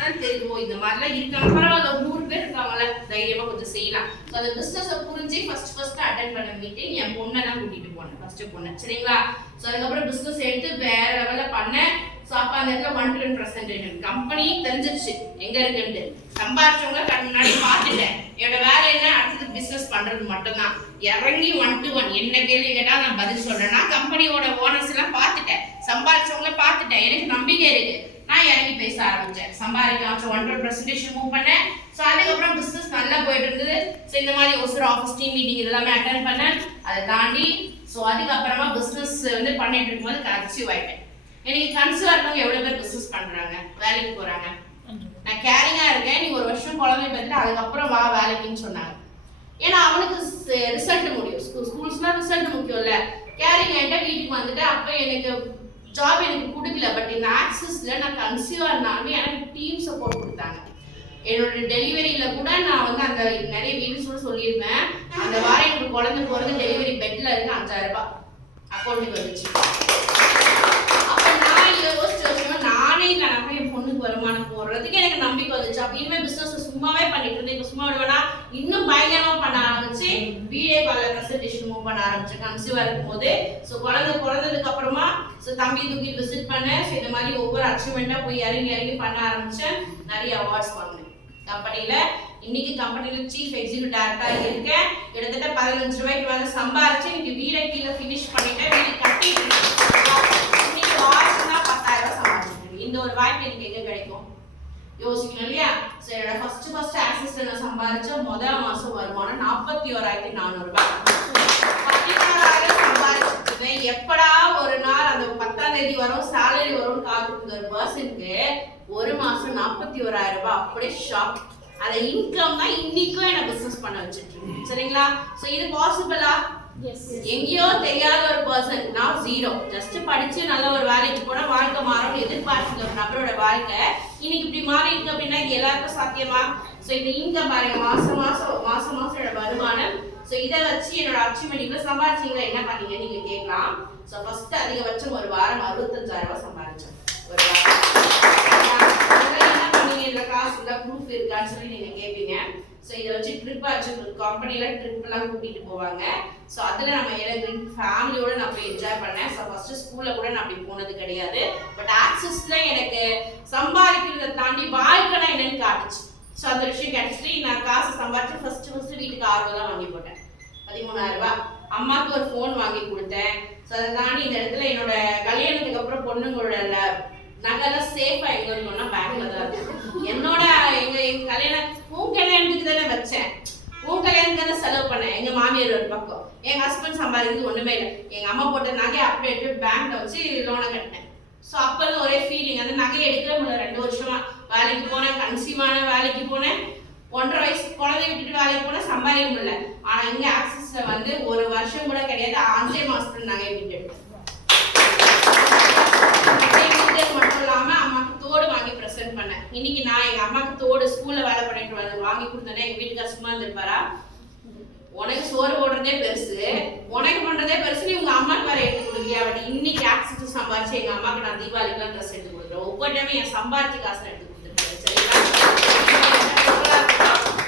அப்பதான் தெரியும் இந்த மாதிரிலாம் இருக்காங்க, பரவாயில்ல ஒரு 100 பேர் இருக்காங்கல்ல, தைரியமா கொஞ்சம் செய்யலாம். ஸோ அந்த பிஸ்னஸை புரிஞ்சு ஃபர்ஸ்ட் அட்டென்ட் பண்ண மீட்டிங் என் பொண்ணை தான் கூட்டிட்டு போனேன், ஃபர்ஸ்ட் பொண்ணு. சரிங்களா? ஸோ அதுக்கப்புறம் பிஸ்னஸ் எடுத்து வேற லெவலில் பண்ணேன். ஸோ அப்போ அந்த இடத்துல 1 ப்ரெசன்டேஷன் கம்பெனி தெரிஞ்சிருச்சு எங்க இருக்குன்ட்டு. சம்பாதிச்சவங்க முன்னாடி பார்த்துட்டேன். என்னோட வேலை என்ன, அடுத்தது பிஸ்னஸ் பண்றது மட்டும்தான். இறங்கி 1 to 1 என்ன கேள்வி கேட்டால் நான் பதில் சொல்றேன்னா, கம்பெனியோட ஓனர்ஸ் எல்லாம் பார்த்துட்டேன், சம்பாதிச்சவங்கள பார்த்துட்டேன், எனக்கு நம்பிக்கை இருக்கு. நான் இறங்கி பேச ஆரம்பிச்சேன், சம்பாதிக்க 1 ப்ரெசன்டேஷன் மூவ் பண்ணேன். ஸோ அதுக்கப்புறம் பிஸ்னஸ் நல்லா போயிட்டு இருந்தது. ஸோ இந்த மாதிரி ஒரு ஆஃபீஸ் டீம் மீட்டிங் இதெல்லாமே அட்டென்ட் பண்ணேன். அதை தாண்டி ஸோ அதுக்கப்புறமா பிஸ்னஸ் வந்து பண்ணிட்டு இருக்கும்போது கன்சீவ் ஆயிட்டேன். எனக்கு கன்சீவ் ஆகிறவங்க எவ்வளோ பேர் பிஸ்னஸ் பண்றாங்க, வேலைக்கு போறாங்க. நான் கேரிங்கா இருக்கேன், நீ 1 வருஷம் குழந்தை பார்த்துட்டு அதுக்கப்புறம் வா வேலைக்குன்னு சொன்னாங்க. ஏன்னா அவனுக்கு ரிசல்ட் முடியும், ஸ்கூல்ஸ்லாம் ரிசல்ட் முக்கியம்ல. கேரிங் ஆகிட்டா வீட்டுக்கு வந்துட்டு அப்போ எனக்கு ஜாப் எனக்கு கொடுக்கல. பட் இந்த ஆக்சஸ்ல நான் கன்சீவா இருந்தாலுமே எனக்கு டீம் சப்போர்ட் கொடுத்தாங்க. என்னோட டெலிவரியில கூட நான் வந்து அந்த நிறைய வீடியோஸோட சொல்லியிருப்பேன், அந்த வாரம் எனக்கு குழந்தை போறது டெலிவரி பெட்ல இருக்கு 5000 ரூபாய் அக்கௌண்ட்டுக்கு வந்துச்சு. அப்ப நான் இதை யோசிச்சு நானே நான் என் பொண்ணுக்கு வருமானம் போடுறதுக்கு எனக்கு நம்பிக்கை வந்துச்சு. அப்ப இனிமே பிசினஸ் சும்மாவே பண்ணிட்டு இருந்தேன். இப்ப சும்மா விடுவேனா இன்னும் பயங்கரமா பண்ண ஆரம்பிச்சு, வீடியோ கால்ல ப்ரெசன்டேஷன் மூவ் பண்ண ஆரம்பிச்சேன் கன்சீவா இருக்கும் போது. ஸோ குழந்தை பிறந்ததுக்கு அப்புறமா ஸோ தம்பி தூக்கி விசிட் பண்ணேன். ஸோ இந்த மாதிரி ஒவ்வொரு அச்சீவ்மெண்ட்டா போய் இறங்கி பண்ண ஆரம்பிச்சேன். நிறைய அவார்ட்ஸ் வாங்கினேன் கம்பெனில. இன்னைக்கு கம்பெனில சீஃப் எக்ஸிக்யூட்டிவ் டைரக்டரா இருக்கேன். கிட்டத்தட்ட 15 ரூபாய்க்கு மேல சம்பாரிச்சு இன்னைக்கு வீடை கீழே ஃபினிஷ் பண்ணிட்டேன், வீடு கட்டிட்டு இன்னைக்கு வாரத்துனா 10,000 ரூபாய் சம்பாதிச்சிருக்கேன். இந்த ஒரு வாய்ப்பு எனக்கு எங்க கிடைக்கும் யோசிக்கணும் இல்லையா? ஸோ என்னோட ஃபர்ஸ்ட் ஆக்சிஸ்ல நான் சம்பாதிச்ச முதல் மாசம் வருமானம் 41,400 ரூபாய். 14,000 சம்பாதிச்சிருக்கேன். எப்படா ஒரு நாள் அந்த 10ஆம் தேதி வரும் சேலரி வரும்னு காத்துட்டு ஒரு பர்சனுக்கு ஒரு மாசம் 41,000 ரூபாய். அப்படியே ஷாக். அந்த இன்கம் தான் இன்னைக்கும் என்ன பிசினஸ் பண்ண வச்சுட்டு இருக்கு. சரிங்களா? சோ இது பாசிபிளா? எங்கேயோ தெரியாத ஒரு பர்சன், நான் 0, ஜஸ்ட் படிச்சு நல்ல ஒரு வேலைக்கு போனா வாழ்க்கை மாறும் எதிர்பார்க்கிற ஒரு நபரோட வாழ்க்கை இன்னைக்கு இப்படி மாறி இருக்கு அப்படின்னா இது எல்லாருக்கும் சாத்தியமா? சோ இந்த இன்கம் பாருங்க, மாசம் என்னோட வருமானம். சோ இதை வச்சு என்னோட அச்சீவ்மெண்ட் சம்பாதிச்சீங்களா, என்ன பண்ணீங்க நீங்க கேட்கலாம். சோ ஃபர்ஸ்ட் அதிகபட்சம் ஒரு வாரம் 65,000 ரூபாய் சம்பாதிச்சேன். ஒரு வாரம் என்ன பண்ணீங்க, இந்த காசு இல்ல ப்ரூஃப் இருக்கான்னு சொல்லி நீங்க கேட்பீங்க. ஸோ இதை வச்சு ட்ரிப் ஆச்சு, கம்பெனியில் ட்ரிப்லாம் கூட்டிகிட்டு போவாங்க. ஸோ அதில் நம்ம எனக்கு ஃபேமிலியோட நான் போய் என்ஜாய் பண்ணேன். ஸோ ஃபஸ்ட்டு ஸ்கூலில் கூட நான் அப்படி போனது கிடையாது. பட் ஆக்சஸில் எனக்கு சம்பாதிக்கிறத தாண்டி வாழ்க்கைனா என்னன்னு காட்டுச்சு. ஸோ அந்த விஷயம் கிடச்சிட்டு நான் காசு சம்பாதிச்சு ஃபஸ்ட்டு வீட்டுக்கு 6 தான் வாங்கி போட்டேன், 13,000 ரூபாய். அம்மாவுக்கு ஒரு ஃபோன் வாங்கி கொடுத்தேன். ஸோ அதை தாண்டி இந்த இடத்துல என்னோட கல்யாணத்துக்கு அப்புறம் பொண்ணுங்களோட நகைலாம் சேஃபாக எங்கே இருக்கணும்னா பேங்க்ல தான் இருக்கும். என்னோட எங்க கல்யாணம் உன் கல்யாணத்துக்கு தானே வச்சேன், உன் கல்யாணத்துக்கு தானே செலவு பண்ணேன். எங்க மாமியார் ஒரு பக்கம், எங்க ஹஸ்பண்ட் சம்பாதிக்கிறது ஒண்ணுமே இல்லை. எங்க அம்மா போட்ட நகையை அப்படியே எடுத்து பேங்க்ல வச்சு லோனை கட்டினேன். ஸோ அப்போ ஒரே ஃபீலிங், அந்த நகையை எடுக்கிற முடியல. 2 வருஷமா வேலைக்கு போனேன், கன்சீவான வேலைக்கு போனேன், 1.5 வயசு குழந்தை விட்டுட்டு வேலைக்கு போனேன், சம்பாதிக்க முடியல. ஆனா இங்க ஆக்சிஸ்ல வந்து 1 வருஷம் கூட கிடையாது, 5 மாசத்துல நகையை விட்டுட்டு மட்டும் இல்லாம அம்மாக்கு தோடு வாங்கி ப்ரெசென்ட் பண்ணேன். இன்னைக்கு நான் எங்க அம்மாக்கு தோடு ஸ்கூல்ல வேலை பண்ணிட்டு வந்து வாங்கி கொடுத்தேன்னா எங்க வீட்டுக்கார சும்மா இருந்திருப்பாரா? உனக்கு சோறு போடுறதே பெருசு, உனக்கு பண்றதே பெருசு, நீ உங்க அம்மாக்கு வேற எடுத்து கொடுக்கலையா? பட் இன்னைக்கு ஆக்சிஸ் சம்பாரிச்சு எங்க அம்மாக்கு நான் தீபாவளிக்குலாம் ட்ரெஸ் எடுத்து கொடுக்குறேன். ஒவ்வொரு டைமே என் சம்பாரிச்சு காசு எடுத்து கொடுத்துருக்கேன். சரிங்களா?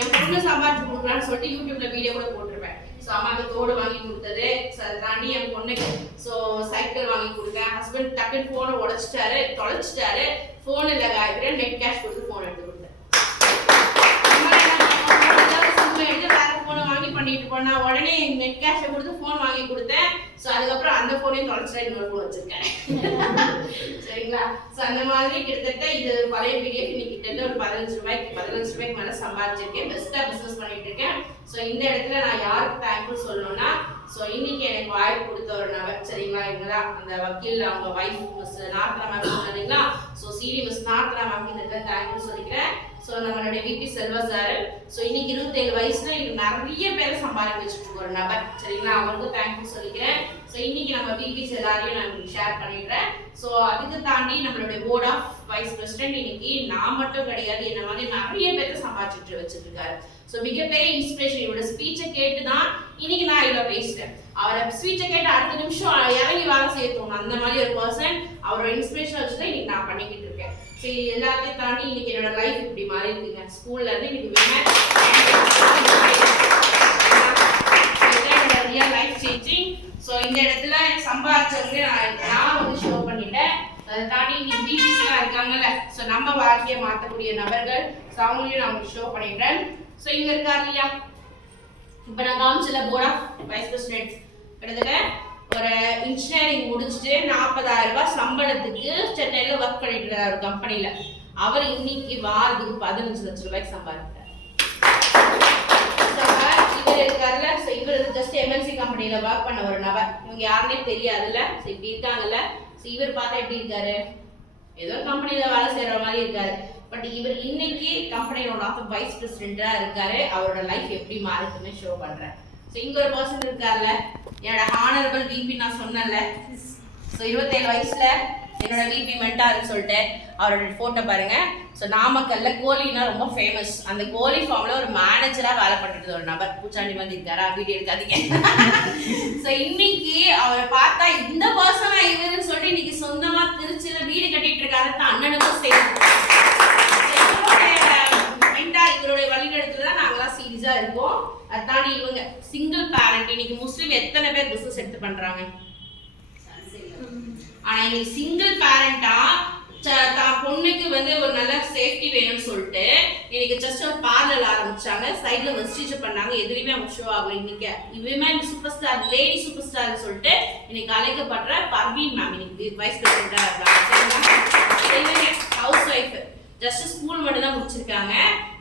என் பொண்ணு சம்பாரிச்சு கொடுக்குறான்னு சொல்லிட்டு யூடியூப்ல வீடியோ கூட போட்டிருப்பேன். ஸோ அம்மாவுக்கு தோடு வாங்கி கொடுத்தது, அதை தாண்டி என் பொண்ணுக்கு ஸோ சைக்கிள் வாங்கி கொடுத்தேன். ஹஸ்பண்ட் டக்குன்னு ஃபோனை உடச்சிட்டாரு, தொலைச்சிட்டாரு. ஃபோன் இல்லை காயத்ரி, நெட் கேஷ் கொடுத்து ஃபோன் எடுத்து கொடுத்தேன். வேற ஃபோனை வாங்கி பண்ணிட்டு போனா உடனே நெட் கேஷை கொடுத்து ஃபோன் வாங்கி கொடுத்தேன். ஸோ அதுக்கப்புறம் அந்த ஃபோனையும் தொலைச்சிட்டா இன்னொரு ஃபோன் வச்சிருக்கேன். சரிங்களா? ஸோ அந்த மாதிரி கிட்டத்தட்ட இது பழைய பிடிஎஃப் இன்னைக்கு கிட்டத்தட்ட ஒரு 15 ரூபாய்க்கு மேலே சம்பாதிச்சிருக்கேன். பெஸ்ட்டாக பிஸ்னஸ் பண்ணிட்டு இருக்கேன். ஸோ இந்த இடத்துல நான் யாருக்கு தேங்க்ஃபுல் சொல்லணும்னா, ஸோ இன்னைக்கு எனக்கு வாய்ப்பு கொடுத்த ஒரு நபர், சரிங்களா, இவங்க தான் அந்த வக்கீல், அவங்க வைஃப் மிஸ் நாத்ரா மேம் சொன்னீங்களா. ஸோ சிடி மிஸ் நாத்ரா மேம் இந்த இடத்துல தேங்க்ஃபுல் சொல்லிக்கிறேன். ஸோ நம்மளுடைய விபி செல்வா சார், ஸோ இன்னைக்கு 27 வயசுல இன்னைக்கு நிறைய பேரை சம்பாதிக்க வச்சுட்டு ஒரு நபர், சரிங்களா, அவங்களுக்கும் தேங்க்ஃபுல் சொல்லிக்கிறேன். ஸோ இன்னைக்கு நம்ம விபிஸ் எல்லாரையும் நான் ஷேர் பண்ணிடுறேன். ஸோ அதுக்கு தாண்டி நம்மளுடைய போர்ட் ஆஃப் வைஸ் பிரசிடென்ட் இன்னைக்கு நான் மட்டும் கிடையாது, என்ன மாதிரி நிறைய பேரை சம்பாதிச்சுட்டு வச்சுட்டு இருக்காரு. ஸோ மிகப்பெரிய இன்ஸ்பிரேஷன். இவரோட ஸ்பீச்சை கேட்டு தான் இன்னைக்கு நான் இவ்வளோ பேசுறேன். அவரை ஸ்பீச்சை கேட்டு அடுத்த நிமிஷம் இறங்கி வேலை செய்ய தோணும், அந்த மாதிரி ஒரு பர்சன். அவரோட இன்ஸ்பிரேஷன் வச்சு தான் இன்னைக்கு நான் பண்ணிக்கிட்டு இருக்கேன். ஸோ எல்லாத்தையும் தாண்டி இன்னைக்கு என்னோட லைஃப் இப்படி மாறி இருக்குங்க. ஸ்கூல்ல இருந்து இன்னைக்கு ரியல் லைஃப் சேஞ்சிங். ஸோ இந்த இடத்துல சம்பாதிச்சவங்க நான் வந்து ஷோ பண்ணிட்டேன். அதை தாண்டி இன்னைக்கு பிபிஸ்லாம் இருக்காங்கல்ல, ஸோ நம்ம வாழ்க்கையை மாற்றக்கூடிய நபர்கள், ஸோ அவங்களையும் நான் உங்களுக்கு ஷோ பண்ணிடுறேன். ஸோ இங்க இருக்காரு இல்லையா, இப்போ நான் காமிச்சல போர்ட் ஆஃப் வைஸ் பிரசிடென்ட் கிட்டத்தட்ட ஒரு இன்ஜினியரிங் முடிச்சுட்டு 40,000 ரூபாய் சம்பளத்துக்கு சென்னையில் ஒர்க் பண்ணிட்டு இருக்காரு ஒரு கம்பெனியில். அவர் இன்னைக்கு வாரத்துக்கு 15 லட்சம் ரூபாய்க்கு சம்பாதிக்கிறார். இவர் இருக்காருல்ல, ஸோ இவர் ஜஸ்ட் எம்என்சி கம்பெனியில் ஒர்க் பண்ண ஒரு நபர். இவங்க யாருன்னே தெரியாதுல்ல, ஸோ இப்படி இருக்காங்கல்ல. ஸோ இவர் பார்த்தா எப்படி இருக்காரு, ஏதோ கம்பெனியில் வேலை செய்கிற மாதிரி இருக்காரு. பட் இவர் இன்னைக்கு கம்பெனியோட வைஸ் பிரசிடென்டா இருக்காரு. அவரோட லைஃப் எப்படி மாறுதுன்னு ஷோ பண்றேன். ஸோ இங்க ஒரு பர்சன் இருக்காருல்ல, என்னோட ஹானரபிள் விபி நான் சொன்னேன்ல. ஸோ 27 வயசுல என்னோட விபி மென்டார்னு சொல்லிட்டு அவரோட போட்டோ பாருங்க. ஸோ நாமக்கல்ல கோழினா ரொம்ப ஃபேமஸ். அந்த கோழி ஃபார்ம்ல ஒரு மேனேஜரா வேலை பண்ணிட்டு ஒரு நபர். பூச்சாண்டி வந்து இருக்காரா, வீடியோ எடுக்காதீங்க. ஸோ இன்னைக்கு அவரை பார்த்தா இந்த பர்சனா இவருன்னு சொல்லிட்டு இன்னைக்கு சொந்தமா திருச்சியில வீடு கட்டிட்டு இருக்காரு. அண்ணனுக்கும் சேர்ந்து இவருடைய வழிநடத்துல தான் நாங்களாம் சீரியஸா இருக்கோம். அதாண்டி இவங்க சிங்கிள் பேரண்ட். இன்னைக்கு முஸ்லீம் எத்தனை பேர் பிசினஸ் எடுத்து பண்றாங்க, ஆனா இன்னைக்கு சிங்கிள் பேரண்டா தான் பொண்ணுக்கு வந்து ஒரு நல்ல சேஃப்டி வேணும்னு சொல்லிட்டு இன்னைக்கு ஜஸ்ட் ஒரு பார்லர் ஆரம்பிச்சாங்க. சைட்ல வெஸ்டீஜ் பண்ணாங்க, எதுலையுமே அவங்க ஷோ ஆகல. இன்னைக்கு women super star, lady super ஸ்டார்னு சொல்லிட்டு இன்னைக்கு அழைக்கப்படுற பர்வீன் மேம் இன்னைக்கு வைஸ் பிரசிடென்டா இருக்காங்க. ஹவுஸ் ஒய்ஃப், ஜஸ்ட் ஸ்கூல் மட்டும் தான் முடிச்சிருக்காங்க,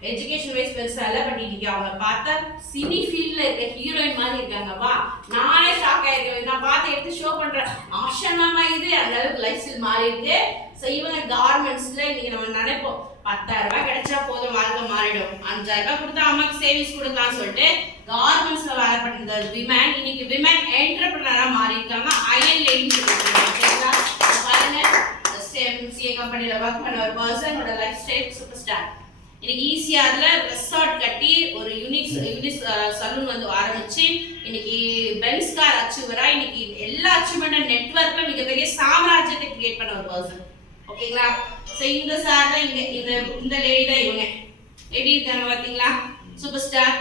எஜுகேஷன் வைஸ் பெருசா இல்லை. பட் இன்னைக்கு அவங்க பார்த்தா சினி ஃபீல்ட்ல இருக்க ஹீரோயின் மாதிரி இருக்காங்கப்பா. நானே ஷாக் ஆயிருக்கேன். நான் பார்த்து எடுத்து ஷோ பண்றேன், ஆஷனாமா இது அந்த அளவுக்கு லைஃப் ஸ்டைல் மாறி இருக்கு. ஸோ இவங்க கார்மெண்ட்ஸ்ல இன்னைக்கு நம்ம நினைப்போம் 10,000 ரூபாய் கிடைச்சா போதும், வாழ்க்கை மாறிடும், 5,000 ரூபாய் கொடுத்தா அம்மாக்கு சேவிங்ஸ் கொடுக்கலாம்னு சொல்லிட்டு கார்மெண்ட்ஸ்ல வேலை பண்ணுற விமன் இன்னைக்கு விமன் என்டர்பிரினரா மாறி இருக்காங்க. அயன் லேடின்னு சொல்லியிருக்காங்க. பாருங்க, எம்சிஏ கம்பெனில ஒர்க் பண்ண ஒரு பர்சனோட லைஃப் ஸ்டைல் சூப்பர் ஸ்டார். இன்னைக்கு ஈசிஆர்ல ரெசார்ட் கட்டி ஒரு யூனிக் சலூன் வந்து ஆரம்பிச்சு இன்னைக்கு பென்ஸ் கார் அச்சீவரா இன்னைக்கு எல்லா அச்சீவ்மெண்ட் நெட்வொர்க்ல மிகப்பெரிய சாம்ராஜ்யத்தை கிரியேட் பண்ண ஒரு பர்சன். ஓகேங்களா? ஸோ இந்த சார் தான் இந்த லேடி தான். இவங்க எப்படி இருக்காங்க பாத்தீங்களா, super star.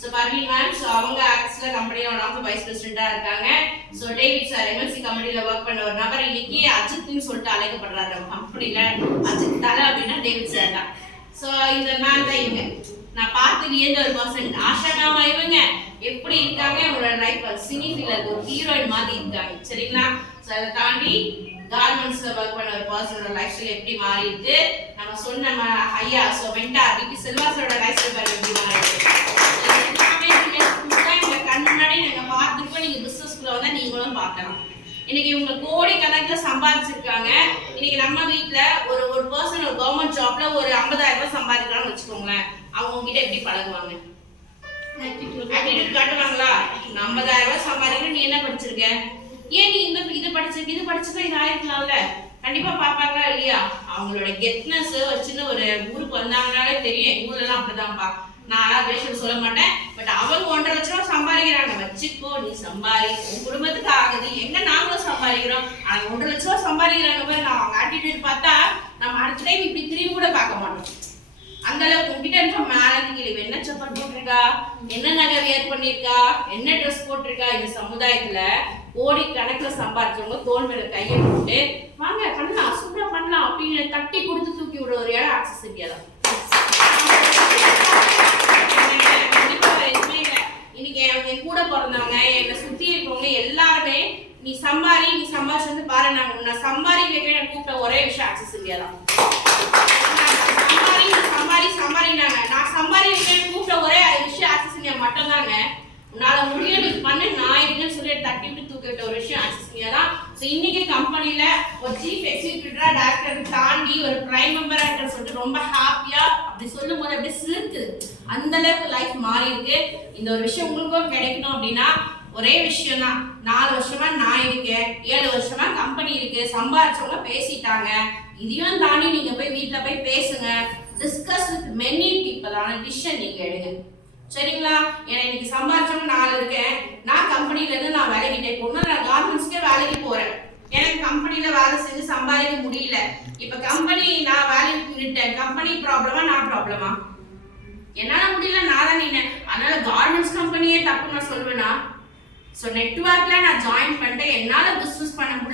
So Parveen ma'am, so அவங்க ஆக்ட்ஸ்ல கம்பெனியில் ஒன் ஆஃப் வைஸ் பிரசிடென்ட்டாக இருக்காங்க. ஸோ டேவிட் சார் எம்என்சி கம்பெனியில் ஒர்க் பண்ண ஒரு நபர் இன்னைக்கு அஜித்னு சொல்லிட்டு அழைக்கப்படுறாரு நம்ம கம்பெனியில். அஜித் தலை அப்படின்னா டேவிட் சார் தான். ஸோ இந்த மேம் தான் இவங்க. நான் பார்த்து வியந்த ஒரு பர்சன். ஆஷானாமா இவங்க எப்படி இருக்காங்க, அவங்களோட லைஃப் சினி ஃபீல்ட் ஒரு ஹீரோயின் மாதிரி இருக்காங்க. சரிங்களா? ஸோ அதை தாண்டி கார்மெண்ட்ஸ்ல ஒர்க் பண்ண ஒரு பர்சனோட லைஃப் ஸ்டைல் எப்படி மாறி இருக்கு, நம்ம சொன்ன ஐயா ஸோ மென்டார் பிபி செல்வாஸோட லைஃப் ஸ்டைல் எப்படி மாறி இருக்கு, முன்னாடி நாங்க பார்த்துருக்கோம். நீங்க பிசினஸ்குள்ள வந்தா நீங்களும் பார்க்கலாம். இன்னைக்கு இவங்க கோடி கணக்குல சம்பாதிச்சிருக்காங்க. இன்னைக்கு நம்ம வீட்டுல ஒரு பர்சன் ஒரு கவர்மெண்ட் ஜாப்ல ஒரு 50,000 ரூபாய் சம்பாதிக்கிறான்னு வச்சுக்கோங்களேன், அவங்க உங்ககிட்ட எப்படி பழகுவாங்க? ஆட்டிடியூட் காட்டுவாங்களா? 50,000 ரூபாய் சம்பாதிக்கிற நீ என்ன படிச்சிருக்க, ஏன் நீ இது படிச்சிருக்க இது ஆயிருக்கலாம்ல, கண்டிப்பா பாப்பாங்களா இல்லையா? அவங்களோட கெட்னஸ் வச்சுன்னு ஒரு ஊருக்கு வந்தாங்கனாலே தெரியும். ஊர்ல எல்லாம் அப்படிதான்ப்பா. நான் ரேஷன் சொல்ல மாட்டேன், பட் அவங்க 1.5 லட்சம் ரூபாய் சம்பாதிக்கிறாங்க. வச்சுக்கோ, நீ சம்பாதி, உன் குடும்பத்துக்கு ஆகுது. எங்க நாங்களும் சம்பாதிக்கிறோம், அவங்க 1.5 லட்சம் ரூபாய் சம்பாதிக்கிறாங்க பாரு. நான் அவங்க ஆட்டிடியூட் பார்த்தா நம்ம அடுத்த டைம் இப்படி திரும்பி கூட பார்க்க மாட்டோம். அந்த அளவுக்கு உங்ககிட்ட இருக்க மேலக்கு கேள்வி, என்ன செப்பல் போட்டிருக்கா, என்ன நகை வியர் பண்ணிருக்கா, என்ன ட்ரெஸ் போட்டிருக்கா. இந்த சமுதாயத்துல கோடி கணக்குல சம்பாதிச்சவங்க தோல் மேல கையை போட்டு வாங்க பண்ணலாம், சூப்பரா பண்ணலாம் அப்படின்னு தட்டி கொடுத்து தூக்கி விடுற ஒரு இடம் ஆக்சஸரியா தான். இன்னைக்கு என் கூட பிறந்தவங்க, என்னை சுத்தி இருக்கவங்க எல்லாருமே நீ சம்பாதிச்சு வந்து பாரு, நான் சம்பாதிக்க வைக்கிறேன் கூப்பிட்ட ஒரே விஷயம் ஆக்சஸரியா தான். சம்பாதினாங்க, நான் சம்பாதிக்கிறேன் கூப்பிட்ட ஒரே விஷயம் ஆக்சஸரியா மட்டும் தாங்க. உன்னால முடியும், நீ பண்ணு, நான் இருக்குன்னு சொல்லி தட்டி விட்டு தூக்கிட்ட ஒரு விஷயம் ஆக்சஸரியா தான். ஸோ இன்னைக்கு கம்பெனில ஒரு சீஃப் எக்ஸிக்யூட்டிவா டைரக்டர் தாண்டி ஒரு பிரைம் மெம்பரா இருக்கிற சொல்லிட்டு ரொம்ப ஹாப்பியா அப்படி சொல்லும் போது அப்படியே சிரிக்குது. அந்த அளவுக்கு லைஃப் மாறி இருக்கு. இந்த ஒரு விஷயம் உங்களுக்கும் கிடைக்கணும் அப்படின்னா ஒரே விஷயம் தான். 4 வருஷமா நான் இருக்கேன், 7 வருஷமா கம்பெனி இருக்கு, சம்பாதிச்சவங்க பேசிட்டாங்க. இதையும் தாண்டி நீங்க போய் வீட்டுல போய் பேசுங்க, டிஸ்கஸ் வித் மெனி பீப்புள், ஆன டிசிஷன் நீங்க எடுங்க. சரிங்களா? ஏன்னா இன்னைக்கு சம்பாதிச்சவங்க 4 இருக்கேன், நான் கம்பெனில இருந்து நான் வேலைக்கிட்டே போகணும், நான் கார்மெண்ட்ஸ்க்கே வேலைக்கு போறேன், எனக்கு கம்பெனில வேலை செஞ்சு சம்பாதிக்க முடியல. இப்ப கம்பெனி நான் வேலைக்கு நின்னுட்டேன், கம்பெனி ப்ராப்ளமா நான் ப்ராப்ளமா? என்னால முடியல, நான் தான் நின்னேன். அதனால கார்மெண்ட்ஸ் கம்பெனியே தப்பு நான் சொல்வேனா? ஸோ நெட்வொர்க்ல நான் ஜாயின் பண்ணிட்டேன், என்னால பிசினஸ் பண்ண முடியல.